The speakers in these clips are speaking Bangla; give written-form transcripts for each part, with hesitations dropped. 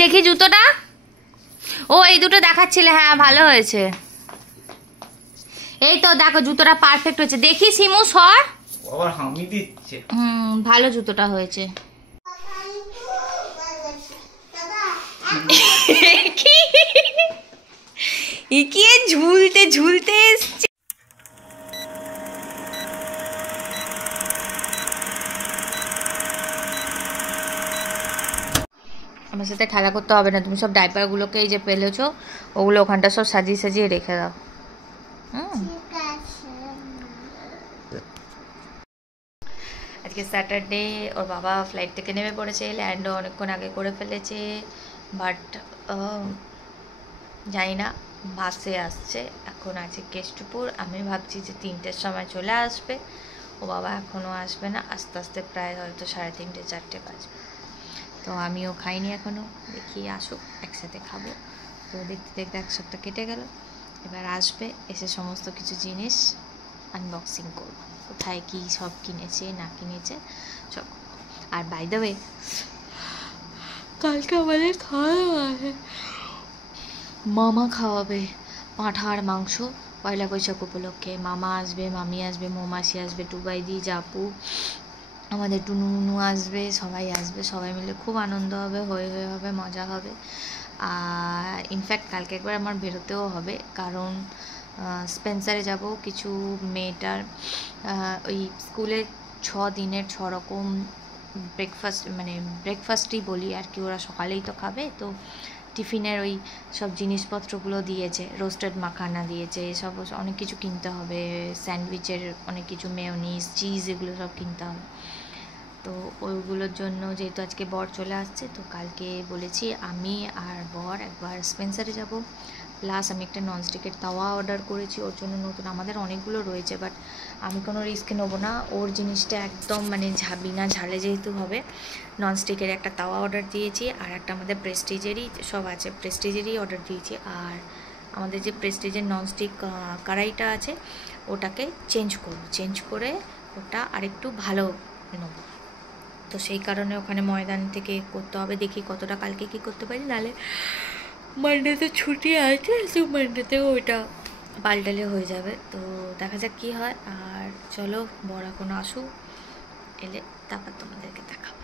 দেখি জুতোটা। ও এই দুটো দেখাচ্ছিলে, হ্যাঁ ভালো হয়েছে। এই তো দেখো জুতোটা পারফেক্ট হয়েছে। দেখি সিমু সর। আবার হামি দিচ্ছে। ভালো জুতোটা হয়েছে। কি ঝুলতে ঝুলতে এসছে। আমার সাথে খেলা করতে হবে না, তুমি সব ডাইপারগুলোকে এই যে পেলেছো ওগুলো ওখানটা সব সাজিয়ে সাজিয়ে রেখে দাও। আজকে স্যাটারডে, ওর বাবা ফ্লাইট থেকে নেমে পড়েছে, ল্যান্ডও অনেকক্ষণ আগে করে ফেলেছে, বাট জানি না বাসে আসছে। এখন আছে কেষ্টপুর, আমি ভাবছি যে 3টের সময় চলে আসবে, ও বাবা এখনও আসবে না, আস্তে আস্তে প্রায় হয়তো 3:30 4টে বাজবে। তো আমিও খাইনি এখনও, দেখি আসুক একসাথে খাবো। তো দেখতে দেখতে এক সপ্তাহ কেটে গেল, এবার আসবে, এসে সমস্ত কিছু জিনিস আনবক্সিং করবো, কোথায় কী সব কিনেছে না কিনেছে সব। আর বাই দ্য ওয়ে কালকে আমাদের খাওয়া আছে, মামা খাওয়াবে পাঁঠার মাংস পয়লা বৈশাখ উপলক্ষে। মামা আসবে, মামি আসবে, মৌমাসি আসবে, টুবাইদি, জাপু, আমাদের টুনু আসবে, সবাই আসবে, সবাই মিলে খুব আনন্দ হবে, হয়ে হয়ে হবে, মজা হবে। আর ইনফ্যাক্ট কালকে একবার আমার বেরোতেও হবে, কারণ স্পেন্সারে যাব, কিছু মেয়েটার ওই স্কুলে 6 দিনের 6 রকম ব্রেকফাস্ট, মানে ব্রেকফাস্টই বলি আর কি, ওরা সকালেই তো খাবে, তো টিফিনের ওই সব জিনিসপত্রগুলো দিয়েছে, রোস্টেড মাখানা দিয়েছে, এসব অনেক কিছু কিনতে হবে, স্যান্ডউইচের অনেক কিছু, মেয়োনিজ, চিজ, এগুলো সব কিনতে হবে। তো ওইগুলোর জন্য যেহেতু আজকে বর চলে আসছে, তো কালকে বলেছি আমি আর বর একবার স্পেন্সারে যাব। প্লাস আমি একটা ননস্টিকের তাওয়া অর্ডার করেছি ওর জন্য নতুন, আমাদের অনেকগুলো রয়েছে, বাট আমি কোনো রিস্ক নেবো না, ওর জিনিসটা একদম মানে বিনা ঝালে যেহেতু হবে। ননস্টিকের একটা তাওয়া অর্ডার দিয়েছি, আর একটা আমাদের প্রেস্টিজেরই সব আছে, প্রেস্টিজেরই অর্ডার দিয়েছি। আর আমাদের যে প্রেস্টিজের ননস্টিক কড়াইটা আছে ওটাকে চেঞ্জ করে ওটা আরেকটু ভালো নেবো। তো সেই কারণে ওখানে ময়দান থেকে করতে হবে, দেখি কতটা কালকে কি করতে পারি, নাহলে মানডেতে ছুটি আছে, তো মানডেতেও ওইটা পাল্টালে হয়ে যাবে। তো দেখা যাক কী হয়। আর চলো বড় কোনো আসুক, এলে তারপর তোমাদেরকে দেখাবো।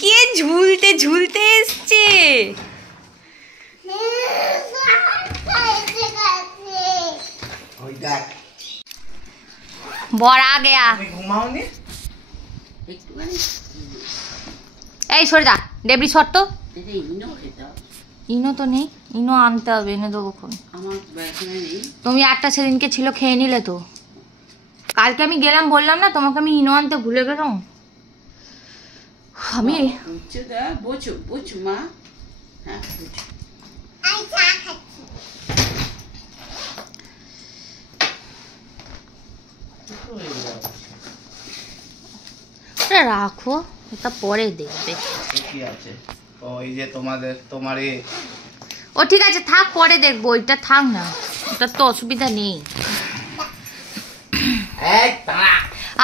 কি ঝুলতে ঝুলতে এসছে। বড় আ গয়া। এই সরে যা, ডেবরি সর তো। ইনো তো নেই, ইনো আনতে হবে, এনে দেবো। তুমি একটা সেদিনকে ছিল খেয়ে নিলে তো। কালকে আমি গেলাম, বললাম না তোমাকে আমি ইনো আনতে ভুলে গেলাম। আমি রাখো, এটা পরে দেখবে। ওই যে তোমারই ও ঠিক আছে থাক, পরে দেখবো, ওইটা থাক না, ওটার তো অসুবিধা নেই।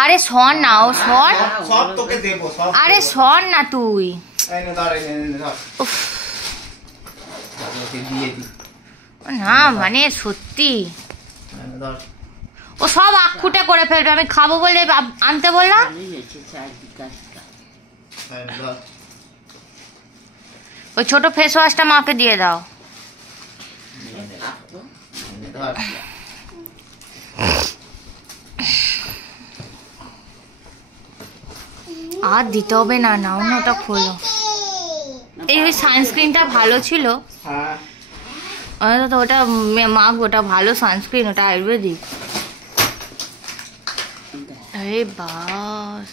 আরে সর না, ও সর, সব তোকে দেবো, সব। আরে সর না তুই। না মানে সত্যি ও সব আখুটে করে ফেলবে, আমি খাবো বলে আনতে বললাম। ওই ছোট ফেস ওয়াশটা মাকে দিয়ে দাও। আর দিতে হবে না, নাও না, ওটা খোলো। এই ওই সানস্ক্রিনটা ভালো ছিল, ওটা মাখ, ওটা ভালো সানস্ক্রিন, ওটা আয়ুর্বেদিক। আরে বাস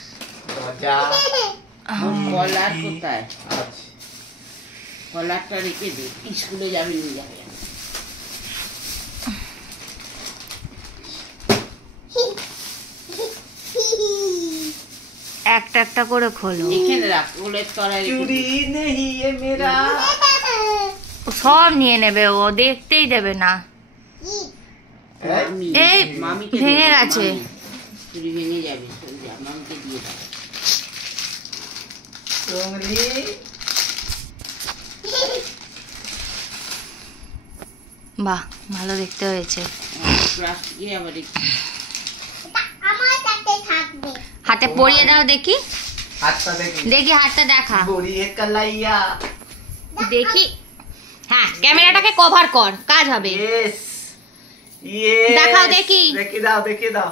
কলার কোথায়? কলারটা রেখে দে, স্কুলে যাবে নিয়ে যাবে। একটা একটা করে খোলো। এখানে রাখ, ওলের তলায় চুরি নেই এ মেরা। সব নিয়ে নেবে, ও দেখতেই দেবে না। এই ভেঙে গেছে, চুরি ভেঙে যাবে, আমাকে দিয়ে দাও। টুংরি বাহ, ভালো দেখতে হয়েছে। প্লাস্টিকে আবার হাতে পরিয়ে দাও দেখি, হাতটা দেখি, দেখি হাতটা দেখা, গড়িয়ে কালাইয়া দেখি। হ্যাঁ, ক্যামেরাটাকে কভার কর, কাজ হবে। ইয়েস ইয়েস, দেখাও দেখি। দেখি দাও, দেখি দাও।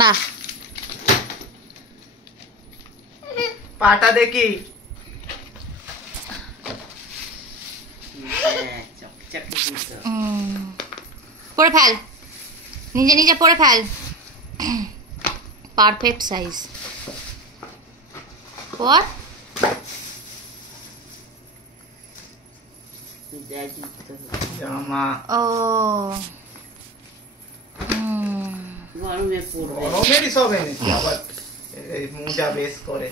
বাহ, পাটা দেখি। চকচকে দিতে। পরে ফেল, নিজে নিজে পরে ফেল। Perfect size. পর জামা ও গরমে পড়বে। গরমেরই সব এনেছি, আবার এই মোজা বেশ করে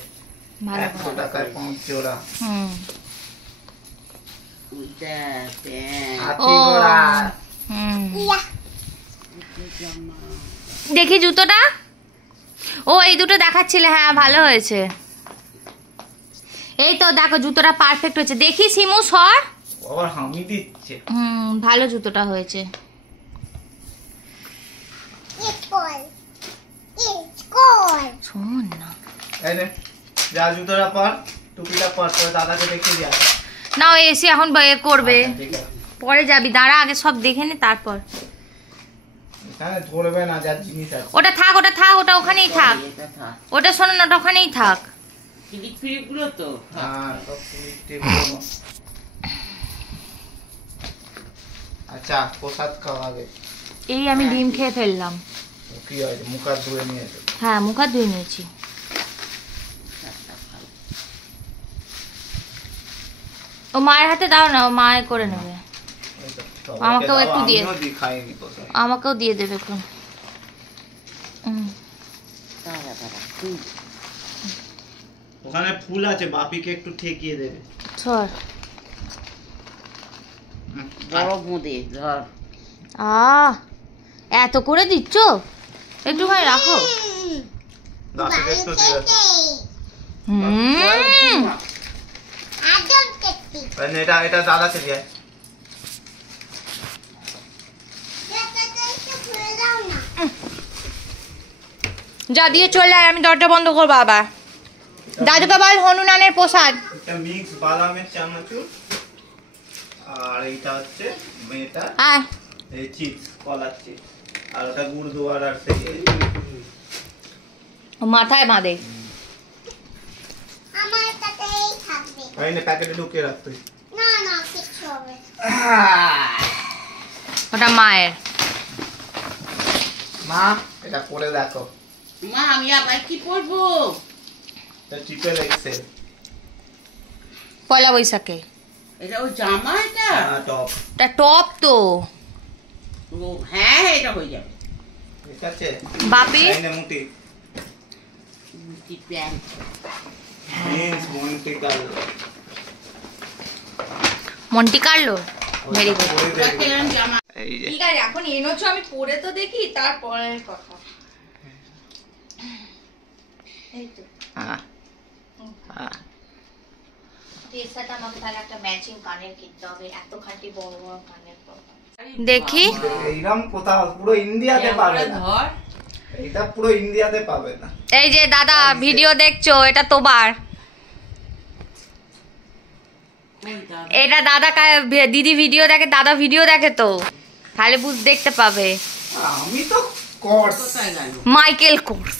ভালো 100 টাকায় 5 জোড়া। হাতি ঘোড়া। দেখি জুতোটা। ও, এই দুটো দেখাচ্ছিলে, হ্যাঁ ভালো হয়েছে। এই তো দেখো, জুতোটা পারফেক্ট হয়েছে। দেখি সিমু সর। আবার হামি দিচ্ছে। ভালো জুতোটা হয়েছে। শোন না, এই নে, যা জুতোটা পর, টুপিটা পর, তোর দাদাকে দেখিয়ে দিয়া। না ও এসে এখন করবে, ঠিক আছে, পরে যাবি, দাঁড়া আগে সব দেখে নে তারপর। এখানে ধরবে না, যার জিনিস আছে। ওটা থাক, ওটা থাক, ওটা ওখানেই থাক। ওটা শোনো না, ওটা ওখানেই থাক। ক্লিপ ফ্লিপ গুলো তো হ্যাঁ, সব ক্লিপ টিপ গুলো। আচ্ছা, প্রসাদ খাওয়া আগে। এই আমি ডিম খেয়ে ফেললাম। কি হয়েছে, মুখ হাত ধুয়ে নিয়েছে? হ্যাঁ, মুখ হাত ধুয়ে নিয়েছি। ও মায়ের হাতে দাও না, ও মায়ে করে নেবে। এই তো, সবাইকে আমাকেও দাও, একটু দিয়ে। আমিও খাইনি প্রসাদ। আমাকেও দিয়ে দেবে এখন। ওখানে ফুল আছে, বাপিকে একটু ঠেকিয়ে দেবে। সর। বড় বোঁদে ধর। এত করে দিচ্ছ, একটুখানি রাখো। বাপিকে একটু দিয়ে দাও। এটা দাদাকে দিয়ে। যা দিয়ে চলে আয়, আমি দরজা বন্ধ করবো আবার। দাদুকে বল হনুমানের প্রসাদ। এটা মিক্স বাদামের চানাচুর, আর এইটা হচ্ছে মেয়েটা আয়। এই চিপস, কলার চিপস, আর ওটা গুড় দোয়ার, আর সেই মাথায় বাঁধে। এই প্যাকেটে ঢুকিয়ে রাখ তুই। ওটা মায়ের। মা, এটা পরে দেখো। মা, আমি আবার কি পরবো? এটা চিপে লেগেছে। পয়লা বৈশাখে। এটা ওই জামা? এটা টপ। এটা টপ তো। ও হ্যাঁ, এটা হয়ে যাবে। ঠিক আছে বাপি এই নে মুটি। মুটি pant. Jeans Monte Carlo. Monte Carlo, very good. জামা এই যে ঠিক আছে, এখন এনেছো, আমি পরে তো দেখি, তারপরের কথা। এই তো টেসাটা আমাকে তাহলে একটা ম্যাচিং কানের কিনতে হবে, এত খাঁটি বড় বড় কানের। দেখি এইরকম কোথাও পুরো ইন্ডিয়াতে পাবে না। ধর। এটা পুরো ইন্ডিয়াতে পাবে না। এই যে দাদা ভিডিও দেখছো, এটা তোমার। এটা দাদা দিদি ভিডিও দেখে, দাদা ভিডিও দেখে তো, তাহলে দেখতে পাবে। আমি তো কোর্স, কোথায় গেল? মাইকেল কোর্স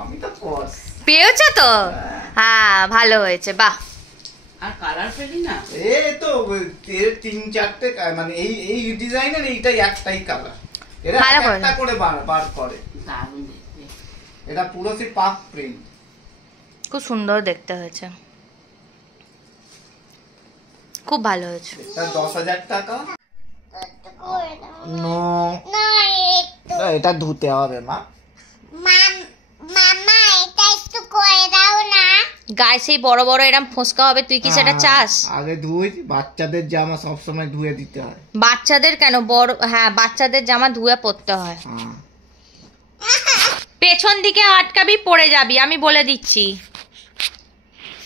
আমি তো কোর্স পেয়েছো তো? হ্যাঁ, ভালো হয়েছে, বাহ। আর কালার পেলি না? এই তো এর 3-4টে মানে এই ডিজাইনের এইটাই একটাই কালার। এরা ভালো করে। একটা করে বার করে। দারুণ দেখতে। এটা পুরো সি পাক প্রিন্ট। খুব সুন্দর দেখতে হয়েছে, খুব ভালো হয়েছে। এটা 10,000 টাকা। নো, এটা ধুতে হবে মা। মামা এটা একটু করে দাও না। গায়ে সেই বড় বড় এরম ফোসকা হবে, তুই কি সেটা চাস? আগে ধুই, বাচ্চাদের জামা সব সময় ধুয়ে দিতে হয়। বাচ্চাদের কেন, বড়, হ্যাঁ বাচ্চাদের জামা ধুয়ে পরতে হয়। হ্যাঁ পেছন দিকে আটকাবি, পড়ে যাবি, আমি বলে দিচ্ছি।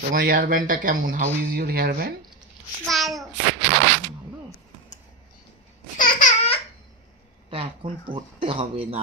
তোমার হেয়ার ব্যান্ডটা কেমন? How is your hair band? ভালো। এখন পড়তে হবে না।